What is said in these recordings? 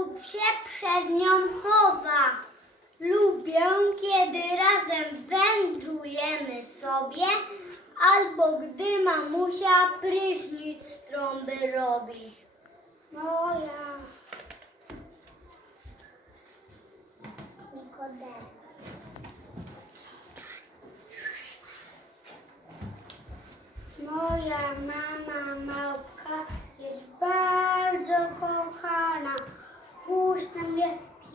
lub się przed nią chowa. Lubię, kiedy razem wędrujemy sobie, albo gdy mamusia prysznic z trąby robi. Moja. Nikodem. Moja mama małpka jest bardzo kochana. Puszcza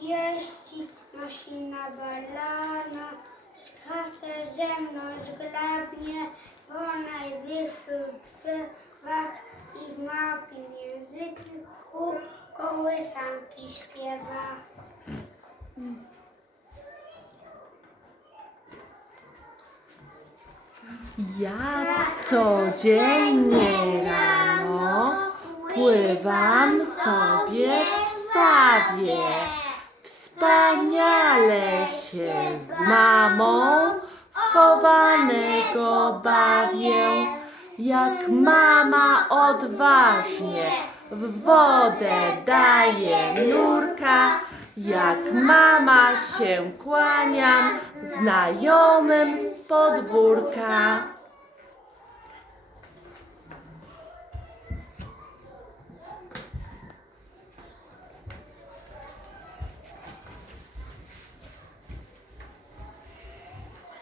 mnie pieści, nosi na balana. Skacze ze mną zgrabnie po najwyższych drzewach i w małpim języku kołysanki śpiewa. Ja codziennie rano pływam sobie w stawie. Wspaniale się z mamą chowanego bawię. Jak mama odważnie w wodę daje nurka, jak mama się kłaniam znajomym z podwórka.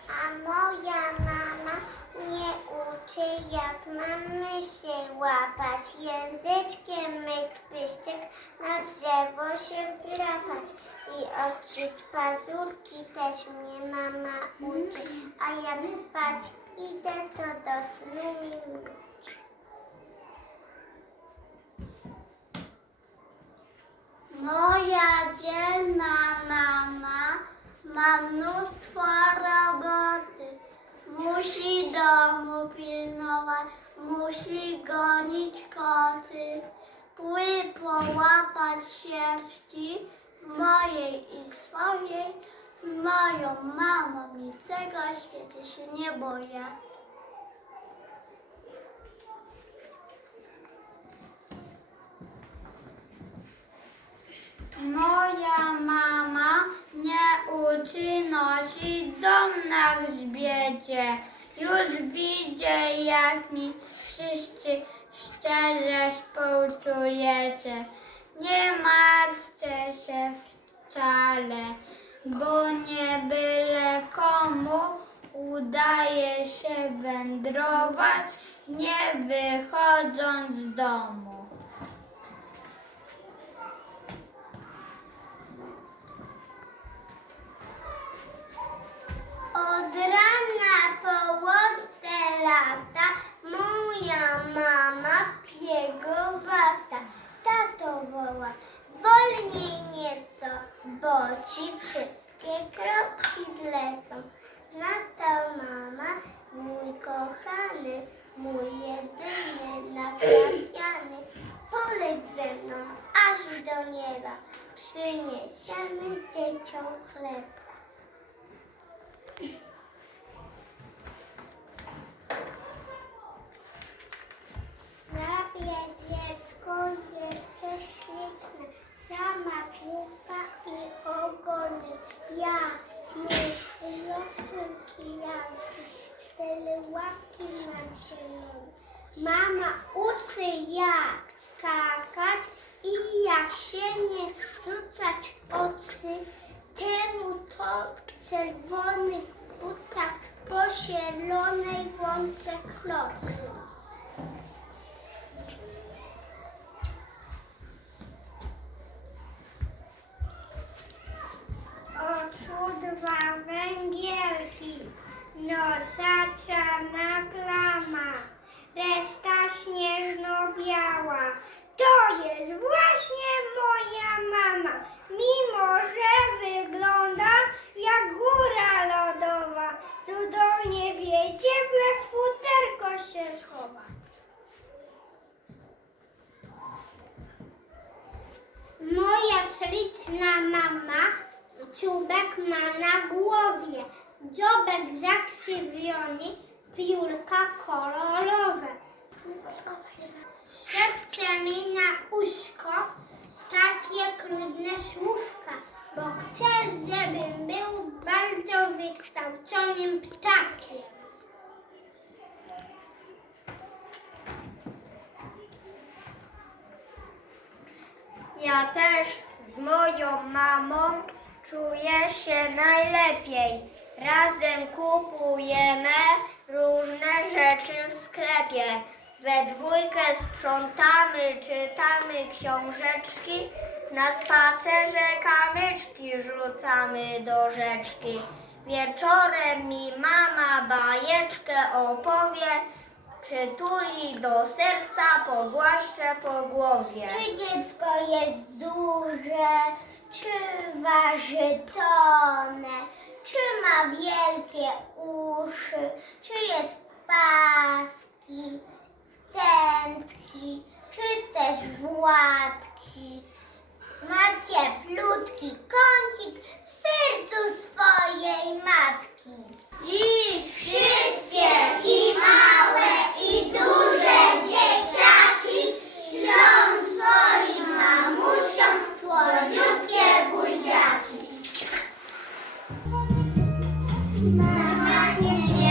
A moja mama mnie uczy, jak mamy się łapać. Języczkiem myć pyszczek, na drzewo się wdrapać. I ostrzyć pazurki też mnie mama uczy. A jak spać idę, to do snu mi Moja dzielna mama ma mnóstwo roboty. Musi domu pilnować, musi gonić koty. Pły połapać sierści mojej i swojej. Z moją mamą niczego w świecie się nie boję. Moja mama mnie uczy nosić dom na grzbiecie. Już widzę, jak mi wszyscy szczerze współczujecie. Nie martwcie się wcale, bo nie byle komu udaje się wędrować, nie wychodząc z domu. Od rana po lata moja mama piegowata. Tato woła, wolniej nieco, bo ci wszystkie kropki zlecą. Na co mama, mój kochany, mój jedyny naprawiany, poleć ze mną aż do nieba, przyniesiemy dzieciom chleb. Dziecko jest prześliczne, sama piewa i ogony. Ja, myśl losu janki, cztery łapki mam zielone. Mama uczy jak skakać i jak się nie rzucać oczy. Temu to w czerwonych butach po zielonej łące klocu. Dwa węgielki, nosa czarna plama, reszta śnieżno-biała. To jest właśnie moja mama, mimo że wygląda jak góra lodowa. Cudownie wie, cieple futerko się schowa. Moja czubek ma na głowie, dziobek zakrzywiony, piórka kolorowe. Szepcze mi na uszko takie trudne słówka, bo chcę, żebym był bardzo wykształconym ptakiem. Ja też z moją mamą czuję się najlepiej. Razem kupujemy różne rzeczy w sklepie. We dwójkę sprzątamy, czytamy książeczki. Na spacerze kamyczki rzucamy do rzeczki. Wieczorem mi mama bajeczkę opowie, przytuli do serca, pogłaszczę po głowie. Czy dziecko jest duże, czy waży tonę? Czy ma wielkie uszy? Czy jest paski, w centki? Czy też w łatki? Ma cieplutki. Bye.